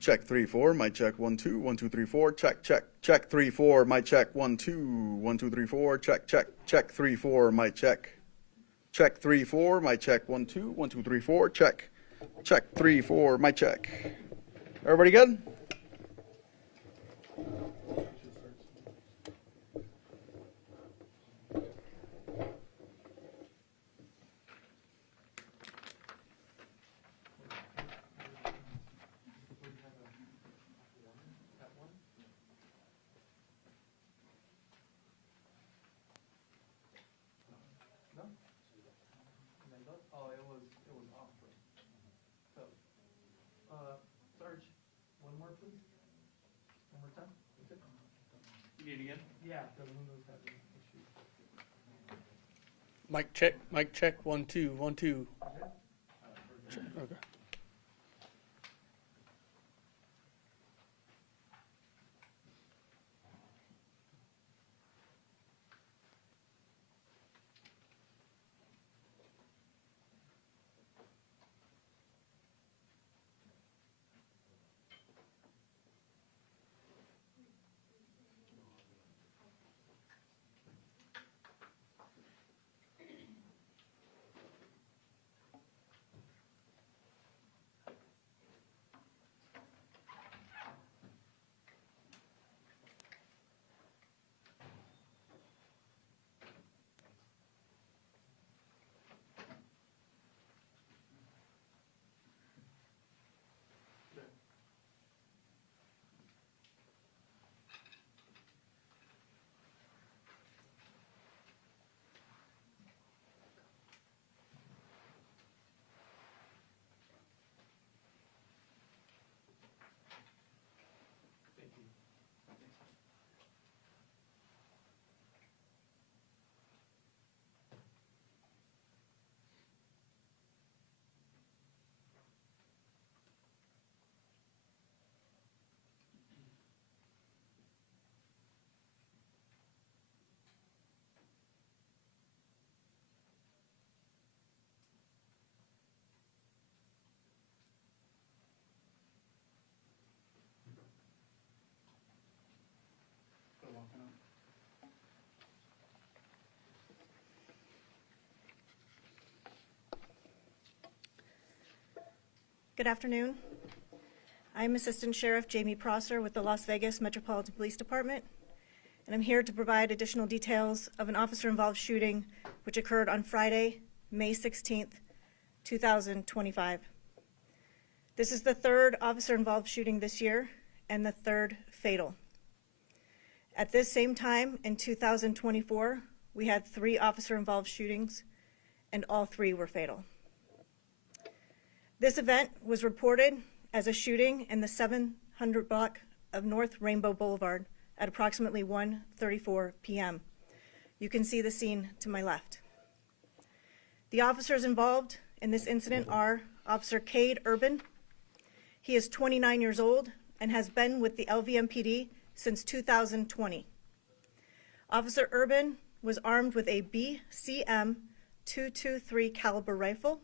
Check 3 4, mic check 1 2 1 2 3 4, check check check 3 4, mic check 1 2 1 2 3 4, check check check 3 4, mic check 3 4, mic check 1 2 1 2 3 4, check 3 4, mic check. Everybody good? Mic check, 1 2 1 2. Okay. Good afternoon. I'm Assistant Sheriff Jamie Prosser with the Las Vegas Metropolitan Police Department, and I'm here to provide additional details of an officer-involved shooting which occurred on Friday, May 16th, 2025. This is the third officer-involved shooting this year and the third fatal. At this same time in 2024, we had 3 officer-involved shootings, and all 3 were fatal. This event was reported as a shooting in the 700 block of North Rainbow Boulevard at approximately 1:34 p.m. You can see the scene to my left. The officers involved in this incident are Officer Cade Urban. He is 29 years old and has been with the LVMPD since 2020. Officer Urban was armed with a BCM .223 caliber rifle,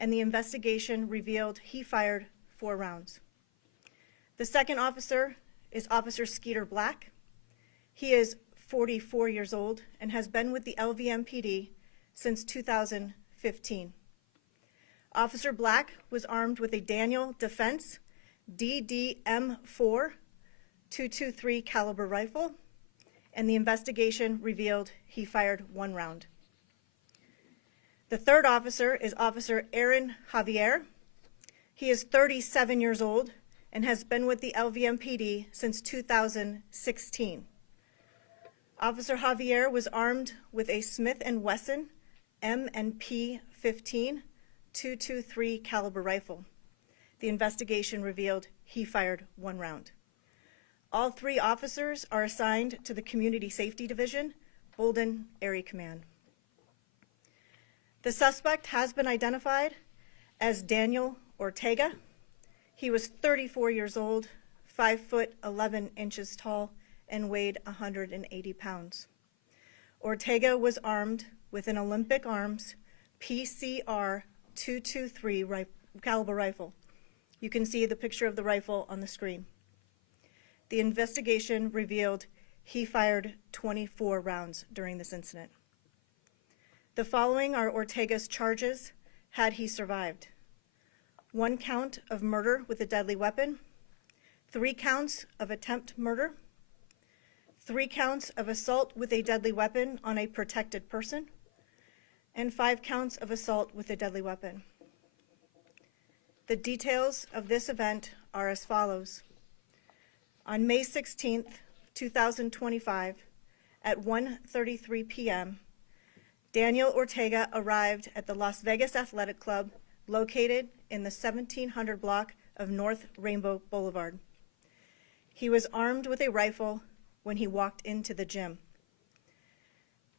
and the investigation revealed he fired 4 rounds. The second officer is Officer Skeeter Black. He is 44 years old and has been with the LVMPD since 2015. Officer Black was armed with a Daniel Defense DDM4 .223 caliber rifle, and the investigation revealed he fired 1 round. The third officer is Officer Aaron Javier. He is 37 years old and has been with the LVMPD since 2016. Officer Javier was armed with a Smith & Wesson M&P 15 .223 caliber rifle. The investigation revealed he fired 1 round. All 3 officers are assigned to the Community Safety Division, Bolden Area Command. The suspect has been identified as Daniel Ortega. He was 34 years old, 5 foot 11 inches tall, and weighed 180 pounds. Ortega was armed with an Olympic Arms PCR .223 caliber rifle. You can see the picture of the rifle on the screen. The investigation revealed he fired 24 rounds during this incident. The following are Ortega's charges had he survived: 1 count of murder with a deadly weapon, 3 counts of attempt murder, 3 counts of assault with a deadly weapon on a protected person, and 5 counts of assault with a deadly weapon. The details of this event are as follows. On May 16th, 2025, at 1:33 p.m., Daniel Ortega arrived at the Las Vegas Athletic Club located in the 1700 block of North Rainbow Boulevard. He was armed with a rifle when he walked into the gym.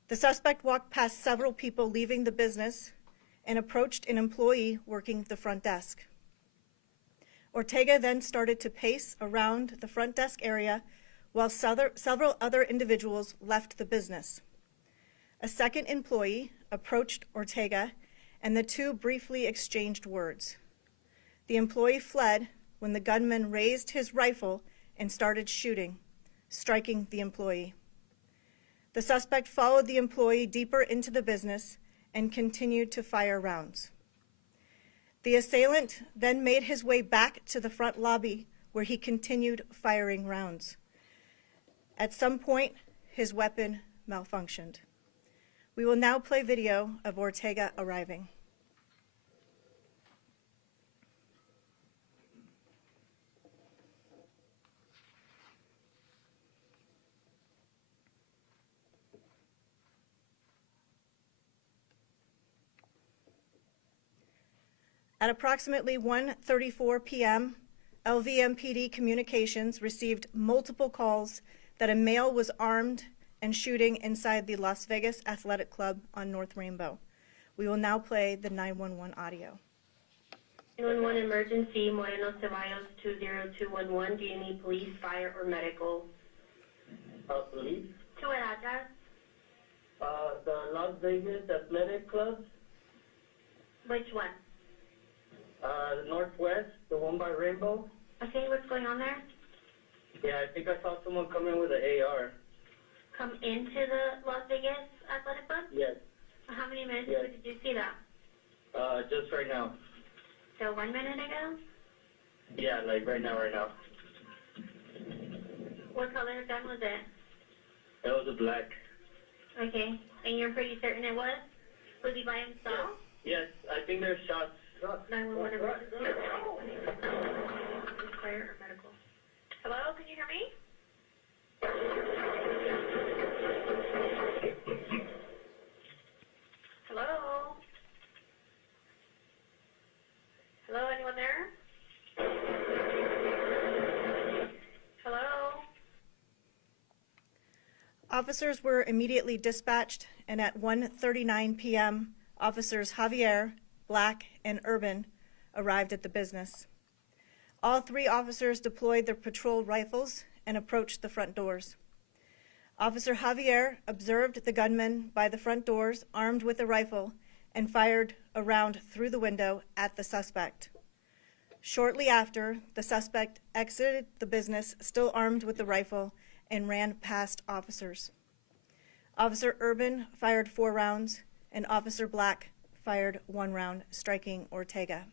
The suspect walked past several people leaving the business and approached an employee working the front desk. Ortega then started to pace around the front desk area while several other individuals left the business. A second employee approached Ortega and the two briefly exchanged words. The employee fled when the gunman raised his rifle and started shooting, striking the employee. The suspect followed the employee deeper into the business and continued to fire rounds. The assailant then made his way back to the front lobby where he continued firing rounds. At some point, his weapon malfunctioned. We will now play video of Ortega arriving. At approximately 1:34 p.m., LVMPD Communications received multiple calls that a male was armed and shooting inside the Las Vegas Athletic Club on North Rainbow. We will now play the 911 audio. 911 emergency, Moreno Ceballos 20211. Do you need police, fire, or medical? Police. To what address? The Las Vegas Athletic Club. Which one? Northwest, the one by Rainbow. Okay, what's going on there? Yeah, I think I saw someone come in with an AR. Come into the Las Vegas Athletic Club? Yes. How many minutes Yes. ago did you see that? Just right now. So 1 minute ago? Yeah, like right now. What color gun was it? It was a black. Okay, and you're pretty certain it was? Was he by himself? Yes, I think there's shots. 911 emergency. Fire or medical? Hello, can you hear me? Hello? Hello, anyone there? Hello? Officers were immediately dispatched, and at 1:39 p.m., officers Javier, Black, and Urban arrived at the business. All 3 officers deployed their patrol rifles and approached the front doors. Officer Javier observed the gunman by the front doors armed with a rifle and fired a round through the window at the suspect. Shortly after, the suspect exited the business still armed with the rifle and ran past officers. Officer Urban fired 4 rounds and Officer Black fired 1 round, striking Ortega.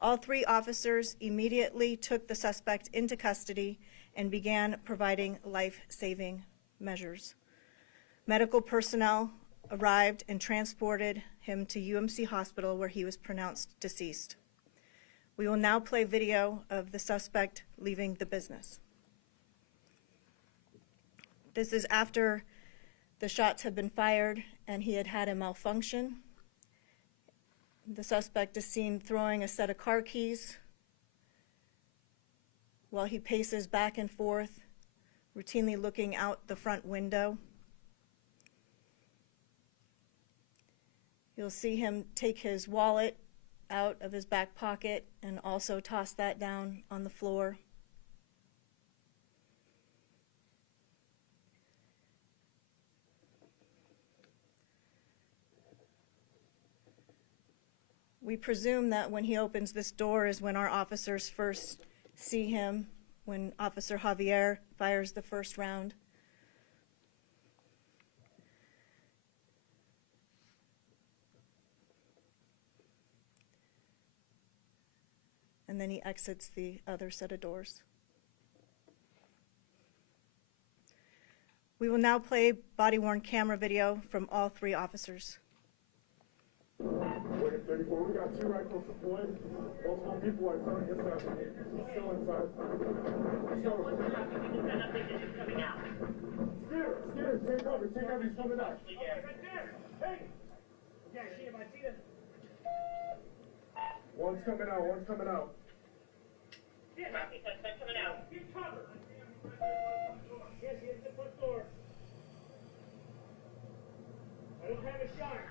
All 3 officers immediately took the suspect into custody and began providing life-saving measures. Medical personnel arrived and transported him to UMC Hospital, where he was pronounced deceased. We will now play video of the suspect leaving the business. This is after the shots had been fired and he had had a malfunction. The suspect is seen throwing a set of car keys while he paces back and forth, routinely looking out the front window. You'll see him take his wallet out of his back pocket and also toss that down on the floor. We presume that when he opens this door is when our officers first see him, when Officer Javier fires the first round. And then he exits the other set of doors. We will now play body-worn camera video from all three officers. Wait, 34, we got 2 rifles deployed. Multiple people are still inside. Still inside. Scared, take cover, he's coming out. Hey! Okay, see him, I see him. One's coming out. Yeah, that's coming out. Get cover. Yes, here's the front door. I don't have a shot.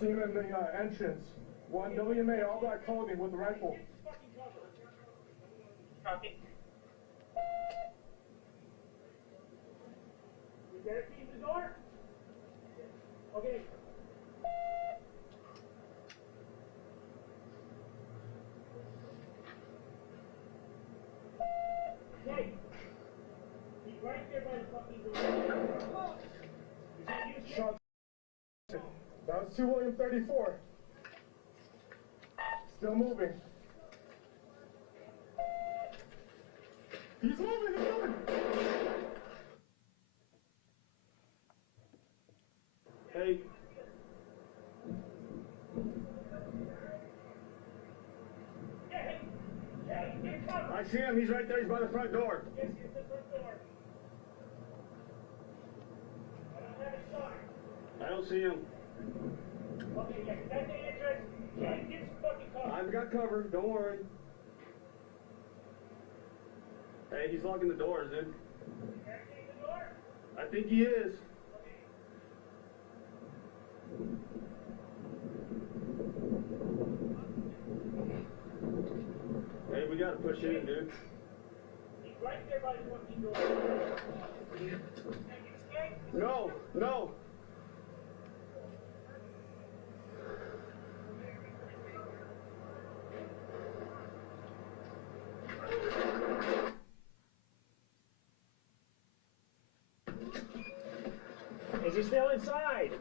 See him in the entrance. One WMA, all black clothing with a rifle. Copy. You barricade the door? Okay. Hey! He's right there by the fucking door. Is that you, kid? Shot. That was 2 William 34. Still moving. He's moving. Hey. I see him. He's right there. He's by the front door. Yes, it's the front door. I don't have a shot. I don't see him. Okay, yeah, that's the entrance. Yeah, get some fucking cover. I've got cover. Don't worry. Hey, he's locking the doors, dude. Barricade the door? I think he is. Hey, we gotta push in, dude. He's right there by the fucking door. Hey, you escaped? No. Is he still inside?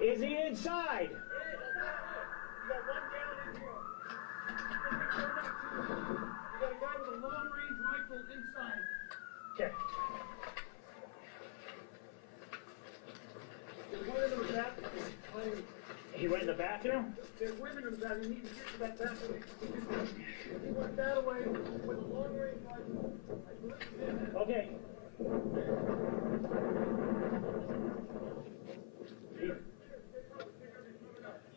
Is he inside? You got one down in here. You got a guy with a long-range rifle inside. Okay. There's one in the bathroom. He went in the bathroom? There's women in the bathroom. You need to get to that bathroom. He went that way with a long-range rifle. Okay.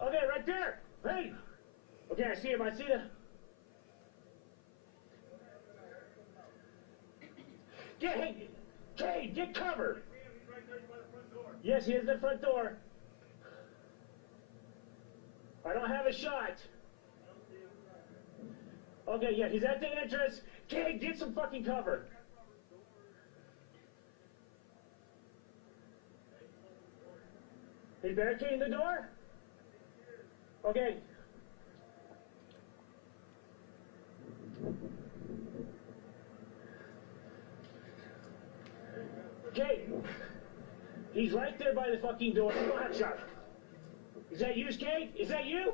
Okay, right there. Hey. Okay, I see him. I see the. Get cover. Yes, he is the front door. I don't have a shot. Okay, yeah, he's at the entrance. Okay, get some fucking cover. He's barricading the door? Okay. Okay. He's right there by the fucking door. Go ahead, shot. Is that you, Skate? Is that you?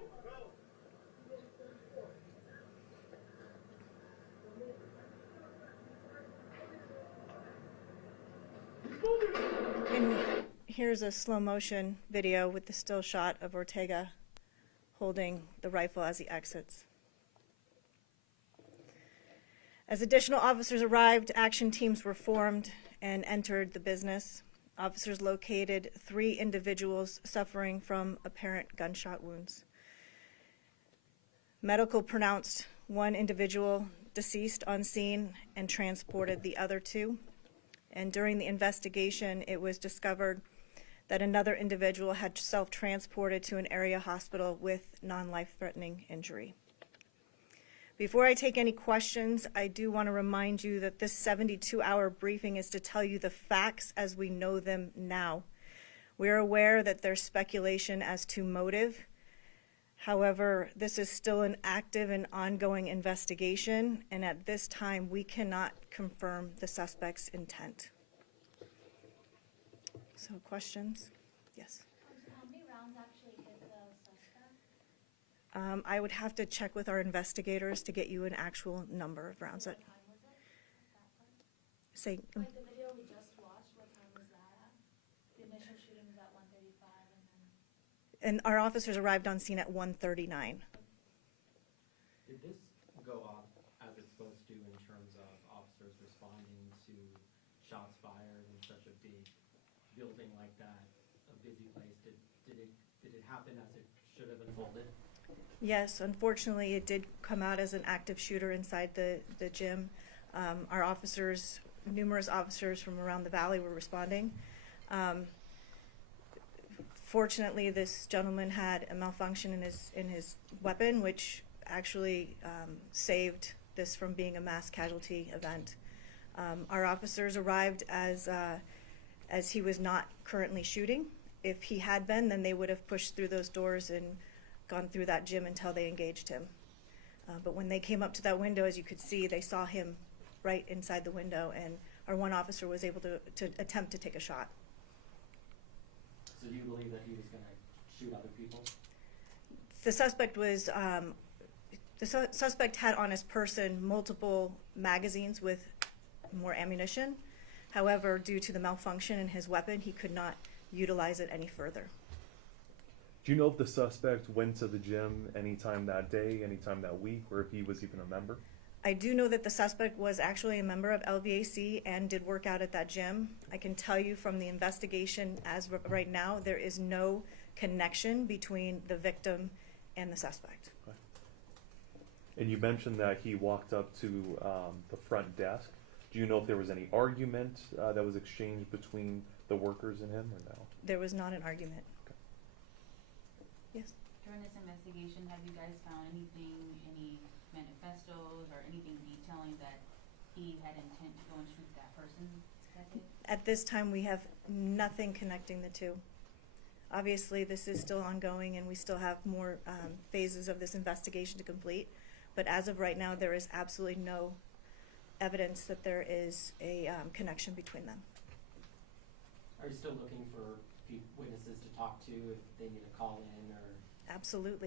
And here's a slow motion video with the still shot of Ortega holding the rifle as he exits. As additional officers arrived, action teams were formed and entered the business. Officers located 3 individuals suffering from apparent gunshot wounds. Medical pronounced 1 individual deceased on scene and transported the other 2. And during the investigation, it was discovered that another individual had self-transported to an area hospital with non-life-threatening injury. Before I take any questions, I do want to remind you that this 72-hour briefing is to tell you the facts as we know them now. We are aware that there's speculation as to motive, However, this is still an active and ongoing investigation, and at this time, we cannot confirm the suspect's intent. So, questions? Yes. How many rounds actually hit the suspect? I would have to check with our investigators to get you an actual number of rounds. What time was it? Say, Like the video we just watched, what time was that at? The initial shooting was at 1:35 and then... and our officers arrived on scene at 1:39. Did this go off as it's supposed to in terms of officers responding to shots fired in such a big building like that, a busy place? Did it happen as it should have unfolded? Yes, unfortunately, it did come out as an active shooter inside the gym. Our officers, numerous officers from around the valley were responding. Fortunately, this gentleman had a malfunction in his weapon, which actually saved this from being a mass casualty event. Our officers arrived as he was not currently shooting. If he had been, then they would have pushed through those doors and gone through that gym until they engaged him. But when they came up to that window, as you could see, they saw him right inside the window, and our one officer was able to attempt to take a shot. So do you believe that he was going to shoot other people? The suspect was, suspect had on his person multiple magazines with more ammunition. However, due to the malfunction in his weapon, he could not utilize it any further. Do you know if the suspect went to the gym anytime that day, anytime that week, or if he was even a member? I do know that the suspect was actually a member of LVAC and did work out at that gym. I can tell you from the investigation as of right now, there is no connection between the victim and the suspect. Okay. And you mentioned that he walked up to the front desk. Do you know if there was any argument that was exchanged between the workers and him, or no? There was not an argument. Okay. Yes? During this investigation, have you guys found anything, any manifestos or anything detailing that he had intent to go and shoot that person that day? At this time, we have nothing connecting the two. Obviously, this is still ongoing, and we still have more phases of this investigation to complete. But as of right now, there is absolutely no evidence that there is a connection between them. Are you still looking for witnesses to talk to if they need to call in or? Absolutely.